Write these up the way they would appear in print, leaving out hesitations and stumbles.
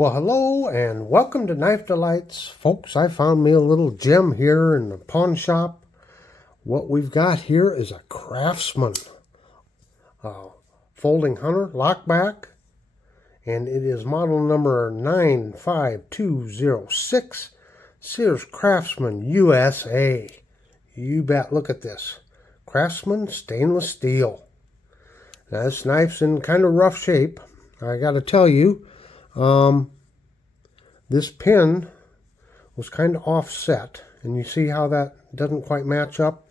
Well, hello and welcome to Knife Delights. Folks, I found me a little gem here in the pawn shop. What we've got here is a Craftsman Folding Hunter lockback, and it is model number 95206, Sears Craftsman USA. You bet, look at this. Craftsman stainless steel. Now, this knife's in kind of rough shape. I got to tell you, this pin was kind of offset, and you see how that doesn't quite match up.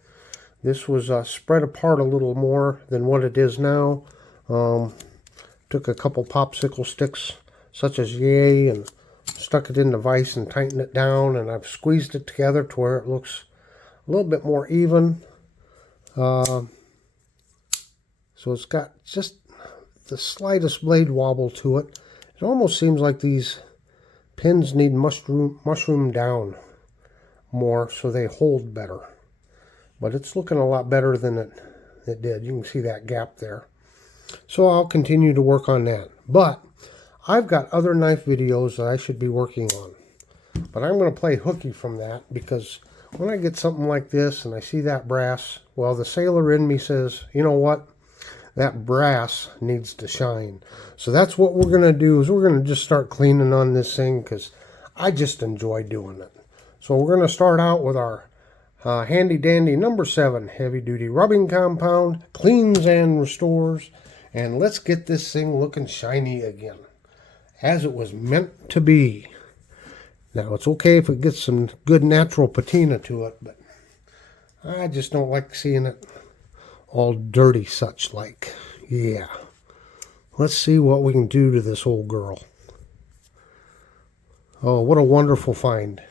This was spread apart a little more than what it is now. Took a couple popsicle sticks such as Yay and stuck it in the vise and tightened it down, and I've squeezed it together to where it looks a little bit more even. So it's got just the slightest blade wobble to it. It almost seems like these pins need mushroom down more so they hold better. But it's looking a lot better than it did. You can see that gap there. So I'll continue to work on that. But I've got other knife videos that I should be working on. But I'm going to play hooky from that, because when I get something like this and I see that brass, well, the sailor in me says, you know what? That brass needs to shine. So that's what we're going to do, is we're going to just start cleaning on this thing, because I just enjoy doing it. So we're going to start out with our handy dandy number 7 heavy duty rubbing compound, cleans and restores, and let's get this thing looking shiny again, as it was meant to be. Now, it's okay if it gets some good natural patina to it, but I just don't like seeing it all dirty such like. Yeah. Let's see what we can do to this old girl. Oh, what a wonderful find.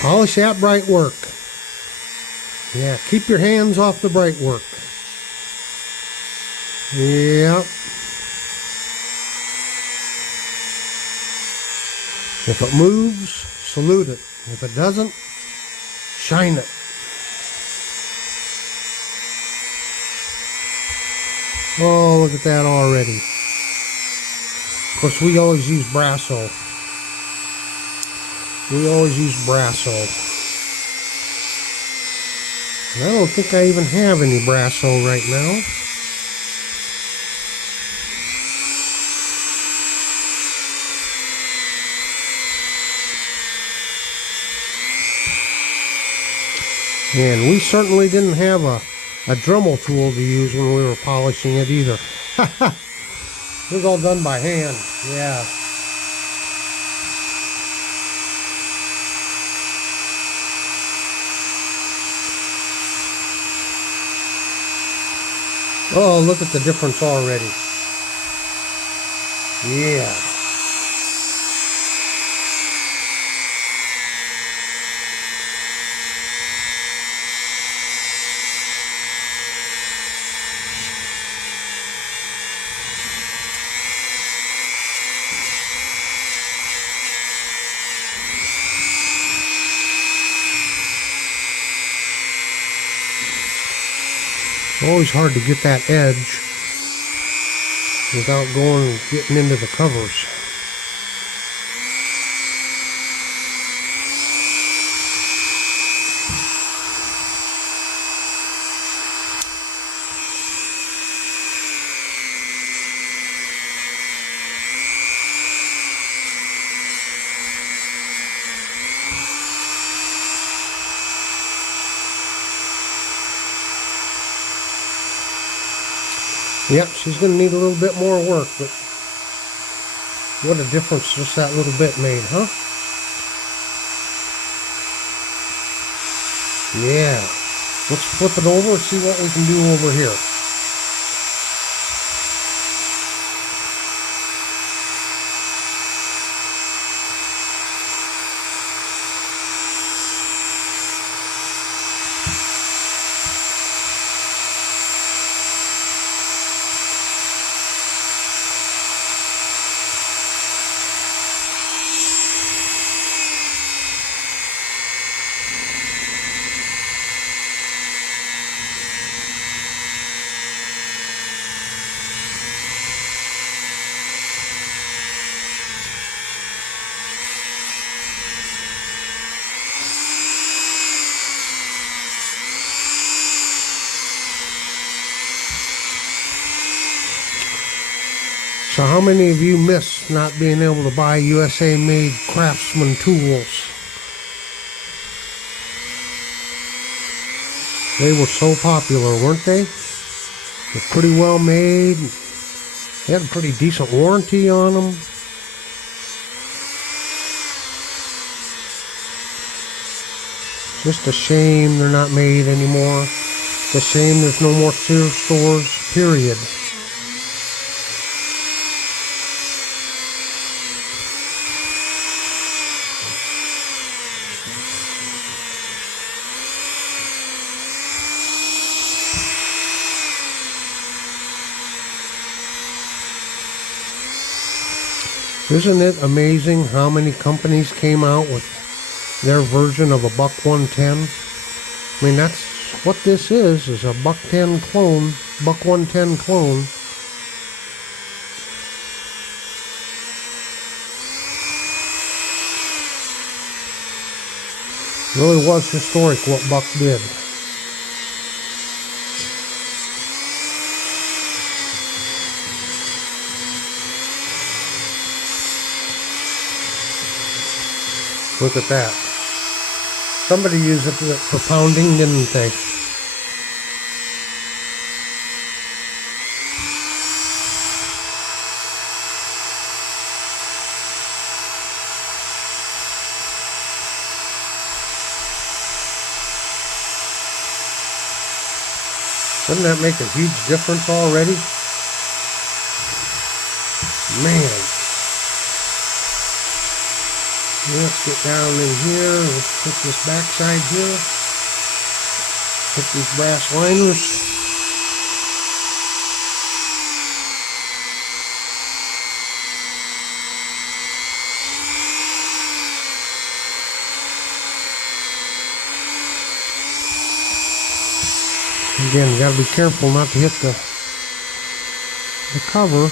Polish that bright work. Yeah, keep your hands off the bright work. Yep. If it moves, salute it. If it doesn't, shine it. Oh, look at that already. Of course, we always use Brasso. We always use Brasso. And I don't think I even have any Brasso right now. And we certainly didn't have a Dremel tool to use when we were polishing it either. It was all done by hand. Yeah. Oh, look at the difference already. Yeah. It's always hard to get that edge without getting into the covers. Yep, she's going to need a little bit more work, but what a difference just that little bit made, huh? Yeah. Let's flip it over and see what we can do over here. So how many of you miss not being able to buy USA-made Craftsman tools? They were so popular, weren't they? They're pretty well made. They had a pretty decent warranty on them. Just a shame they're not made anymore. It's a shame there's no more Sears stores, period. Isn't it amazing how many companies came out with their version of a buck 110? I mean, that's what this is a buck 10 clone, buck 110 clone. Really was historic what Buck did. Look at that. Somebody used it for pounding, didn't they? Doesn't that make a huge difference already? Man. Let's get down in here. Let's put this backside here. Put these brass liners. Again, you gotta be careful not to hit the cover.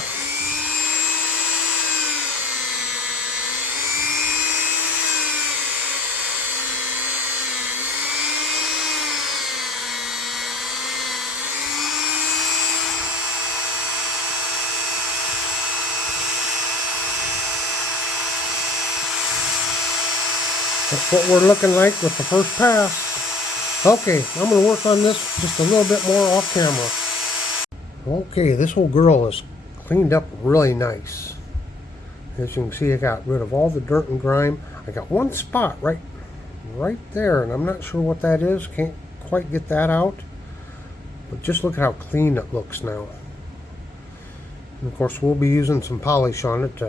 That's what we're looking like with the first pass. Okay, I'm going to work on this just a little bit more off camera. Okay, this whole girl is cleaned up really nice. As you can see, I got rid of all the dirt and grime. I got one spot right there, and I'm not sure what that is. Can't quite get that out. But just look at how clean it looks now. And of course, we'll be using some polish on it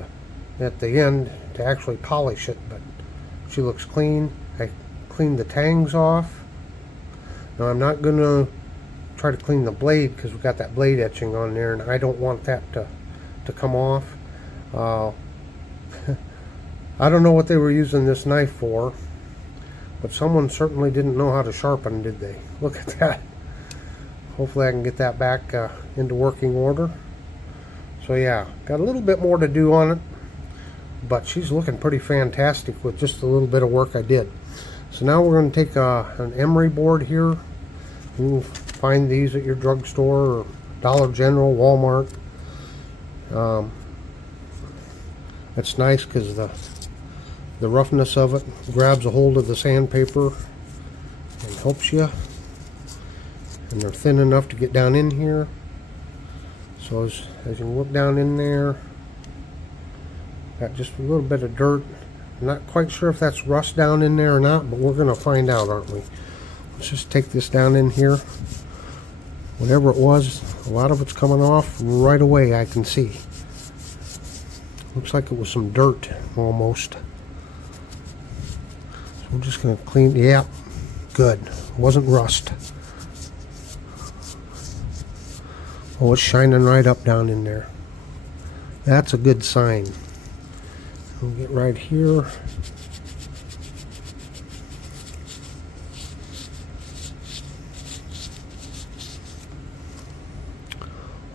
at the end to actually polish it, but she looks clean. I cleaned the tangs off. Now I'm not going to try to clean the blade because we got that blade etching on there, and I don't want that to come off. I don't know what they were using this knife for, but someone certainly didn't know how to sharpen, did they? Look at that. Hopefully I can get that back into working order. So yeah, got a little bit more to do on it, but she's looking pretty fantastic with just a little bit of work I did. So now we're going to take an emery board here. You can find these at your drugstore or Dollar General, Walmart. It's nice because the roughness of it grabs a hold of the sandpaper and helps you. And they're thin enough to get down in here. So as you can look down in there, got just a little bit of dirt. I'm not quite sure if that's rust down in there or not, but we're going to find out, aren't we? Let's just take this down in here. Whatever it was, a lot of it's coming off right away, I can see. Looks like it was some dirt, almost. So we're just going to clean, yeah, good. It wasn't rust. Oh, it's shining right up down in there. That's a good sign. We'll get right here.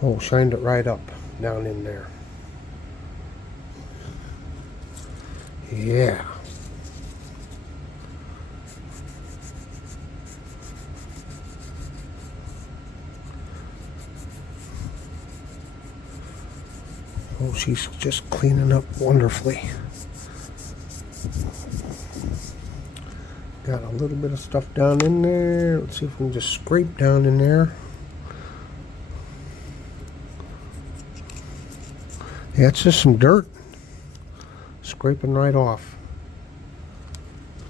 Oh, shined it right up down in there. Yeah. Oh, she's just cleaning up wonderfully. Got a little bit of stuff down in there. Let's see if we can just scrape down in there. Yeah, it's just some dirt. Scraping right off.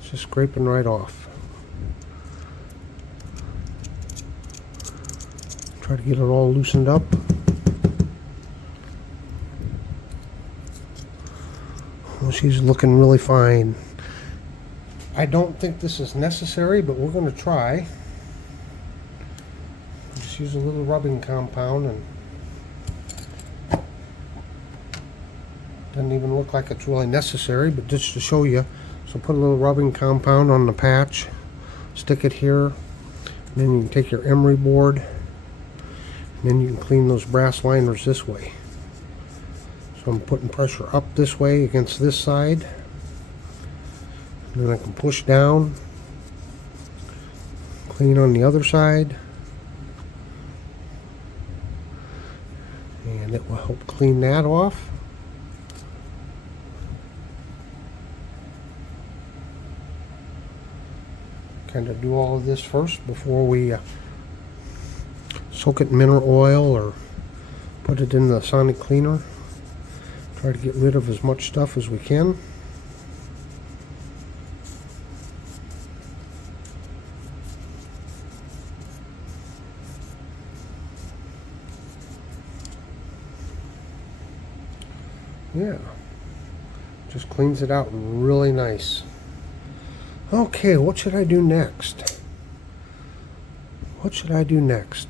It's just scraping right off. Try to get it all loosened up. Well, she's looking really fine. I don't think this is necessary, but we're going to try. Just use a little rubbing compound, and doesn't even look like it's really necessary, but just to show you. So put a little rubbing compound on the patch, stick it here, and then you can take your emery board, and then you can clean those brass liners this way. So I'm putting pressure up this way against this side, and then I can push down, clean on the other side, and it will help clean that off. Kind of do all of this first before we soak it in mineral oil or put it in the sonic cleaner. Try to get rid of as much stuff as we can. Yeah, just cleans it out really nice. Okay, what should I do next? What should I do next?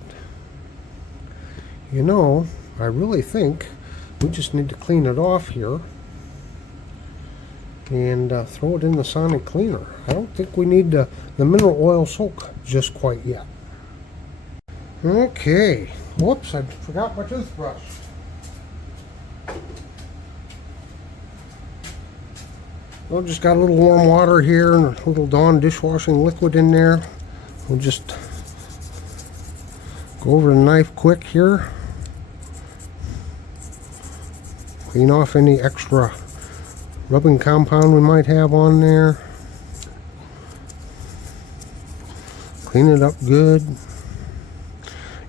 You know, I really think we just need to clean it off here and throw it in the sonic cleaner. I don't think we need the mineral oil soak just quite yet. Okay, whoops, I forgot my toothbrush. Well, just got a little warm water here and a little Dawn dishwashing liquid in there. We'll just go over the knife quick here. Clean off any extra rubbing compound we might have on there. Clean it up good.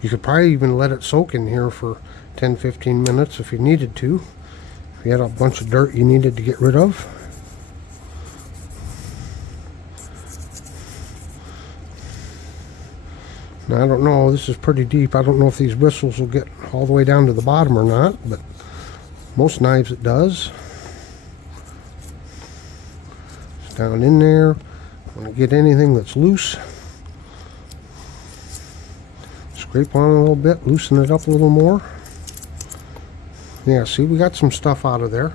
You could probably even let it soak in here for 10-15 minutes if you needed to. If you had a bunch of dirt you needed to get rid of. Now, I don't know, this is pretty deep. I don't know if these bristles will get all the way down to the bottom or not, but most knives it does. It's down in there. Want to get anything that's loose. Scrape on it a little bit, loosen it up a little more. Yeah, see, we got some stuff out of there.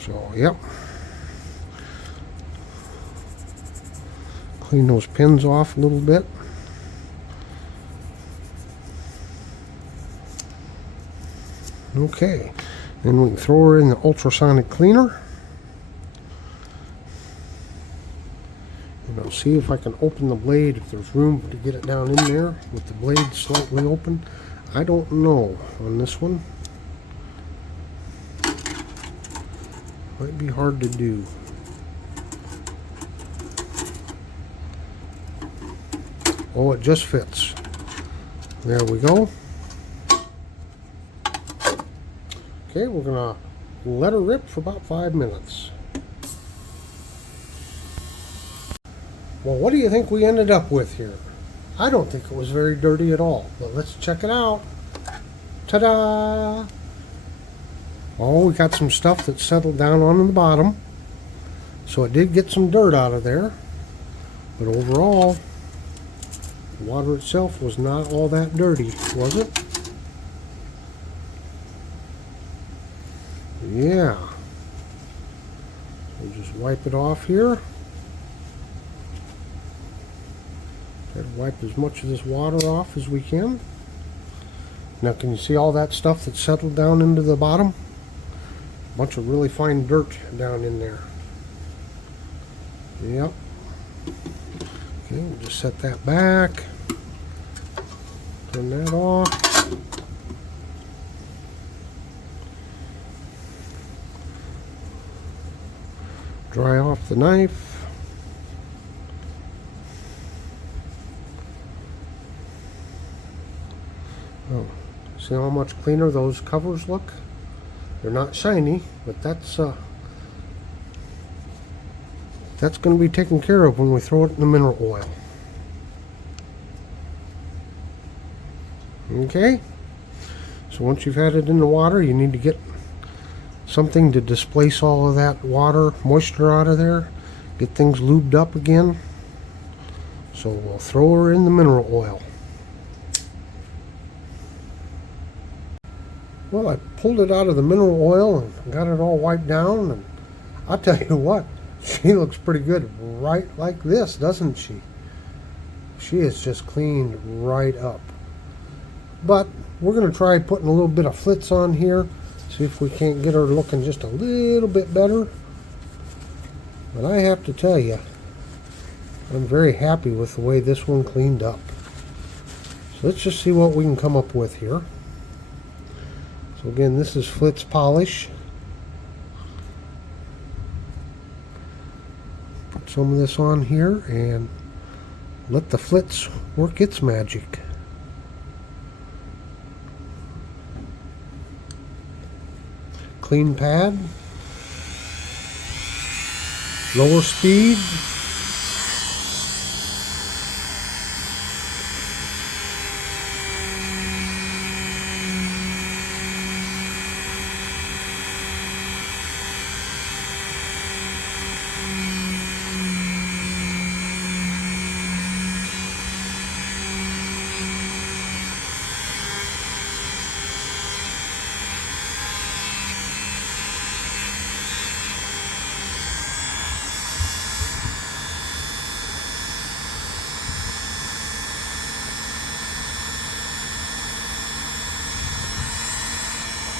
So, yep. Clean those pins off a little bit. Okay, then we can throw her in the ultrasonic cleaner. And I'll see if I can open the blade, if there's room to get it down in there with the blade slightly open. I don't know on this one. Might be hard to do. Oh, it just fits. There we go. Okay, we're gonna let her rip for about 5 minutes. Well, what do you think we ended up with here? I don't think it was very dirty at all, but let's check it out. Ta-da! Oh, we got some stuff that settled down on the bottom. So it did get some dirt out of there. But overall, the water itself was not all that dirty, was it? Yeah. We'll just wipe it off here. Try to wipe as much of this water off as we can. Now, can you see all that stuff that settled down into the bottom? A bunch of really fine dirt down in there. Yep. Okay, we'll just set that back. Turn that off. Dry off the knife. Oh, see how much cleaner those covers look? They're not shiny, but that's going to be taken care of when we throw it in the mineral oil. Okay, so once you've had it in the water, you need to get something to displace all of that water, moisture out of there, get things lubed up again. So we'll throw her in the mineral oil. Well, I pulled it out of the mineral oil and got it all wiped down, and I'll tell you what, she looks pretty good right like this, doesn't she? She is just cleaned right up. But we're going to try putting a little bit of flitz on here, see if we can't get her looking just a little bit better. But I have to tell you, I'm very happy with the way this one cleaned up. So let's just see what we can come up with here. So again, this is flitz polish. Put some of this on here and let the flitz work its magic. Clean pad, lower speed,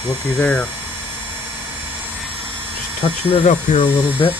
looky there. Just touching it up here a little bit.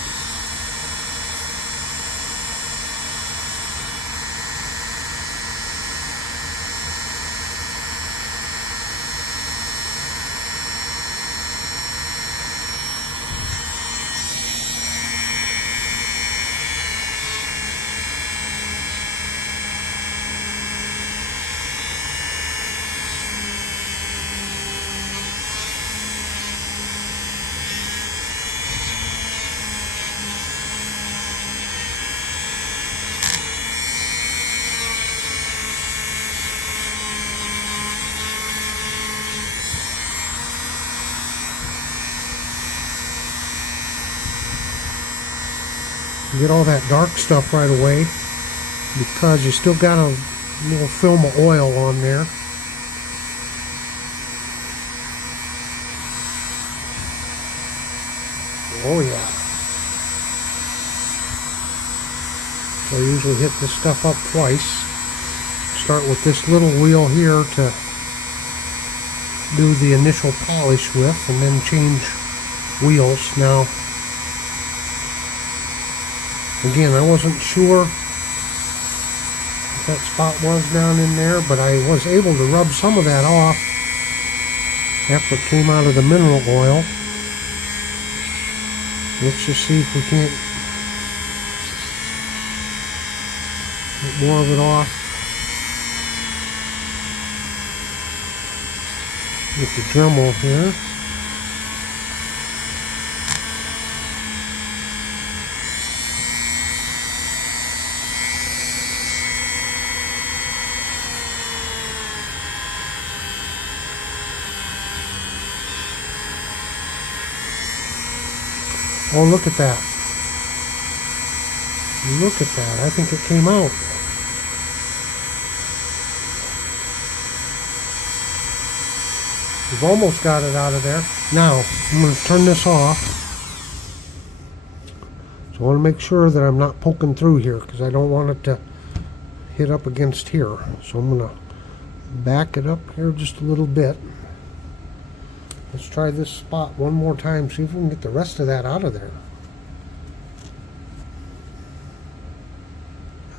Get all that dark stuff right away, because you still got a little film of oil on there. Oh yeah. So I usually hit this stuff up twice. Start with this little wheel here to do the initial polish with, and then change wheels. Now, again, I wasn't sure what that spot was down in there, but I was able to rub some of that off after it came out of the mineral oil. Let's just see if we can't get more of it off with the Dremel here. Oh, look at that. Look at that. I think it came out. We've almost got it out of there. Now, I'm going to turn this off. So I want to make sure that I'm not poking through here, because I don't want it to hit up against here. So I'm going to back it up here just a little bit. Let's try this spot one more time, see if we can get the rest of that out of there.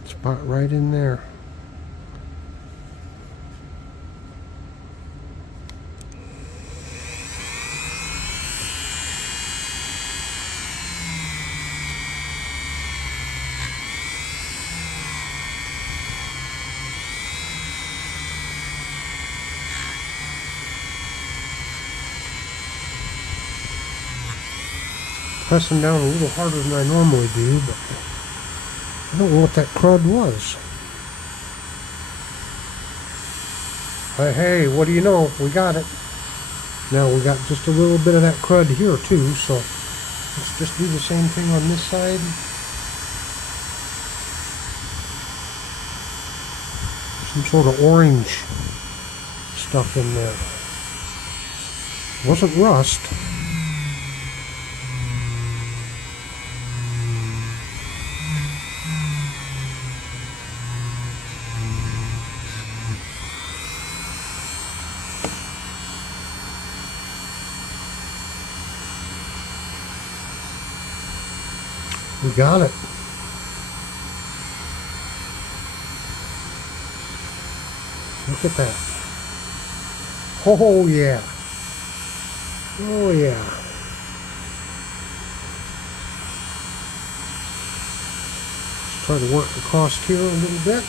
That spot right in there. pressing down a little harder than I normally do, but I don't know what that crud was. Hey, what do you know? We got it. Now we got just a little bit of that crud here too, so let's just do the same thing on this side. Some sort of orange stuff in there. Wasn't rust. We got it. Look at that. Oh yeah. Oh yeah. Let's try to work across here a little bit.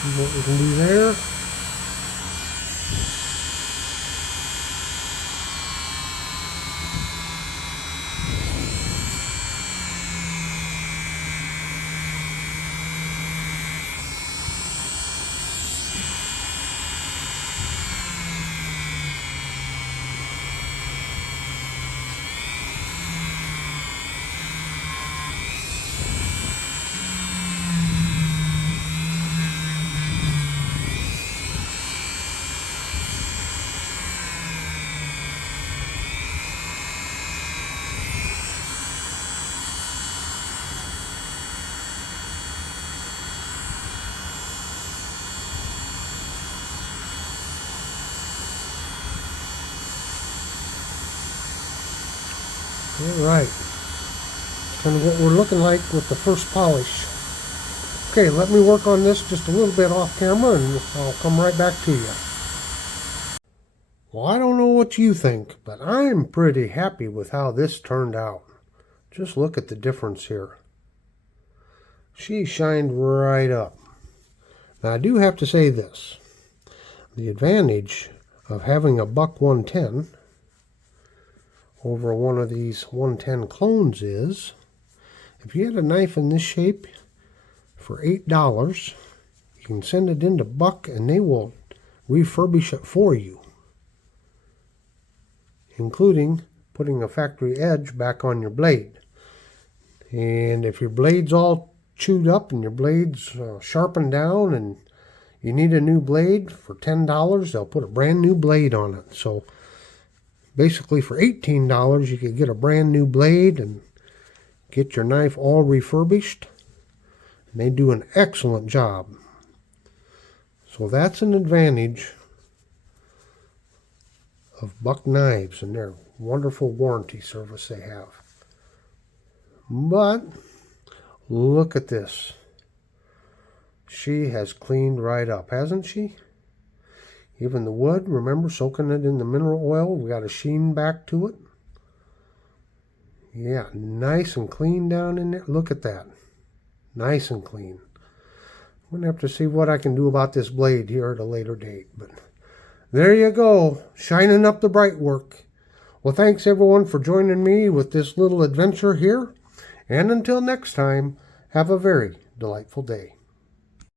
See what we can do there. Alright, kind of what we're looking like with the first polish. Okay, let me work on this just a little bit off camera and I'll come right back to you. Well, I don't know what you think, but I'm pretty happy with how this turned out. Just look at the difference here. She shined right up. Now I do have to say this. The advantage of having a buck 110 over one of these 110 clones is, if you had a knife in this shape for $8, you can send it into Buck and they will refurbish it for you, including putting a factory edge back on your blade. And if your blade's all chewed up and your blade's sharpened down and you need a new blade, for $10 they'll put a brand new blade on it. So basically for $18 you could get a brand new blade and get your knife all refurbished. And they do an excellent job. So that's an advantage of Buck knives and their wonderful warranty service they have. But look at this. She has cleaned right up, hasn't she? Even the wood, remember, soaking it in the mineral oil, we got a sheen back to it. Yeah, nice and clean down in there. Look at that. Nice and clean. I'm going to have to see what I can do about this blade here at a later date. But there you go, shining up the bright work. Well, thanks everyone for joining me with this little adventure here. And until next time, have a very delightful day.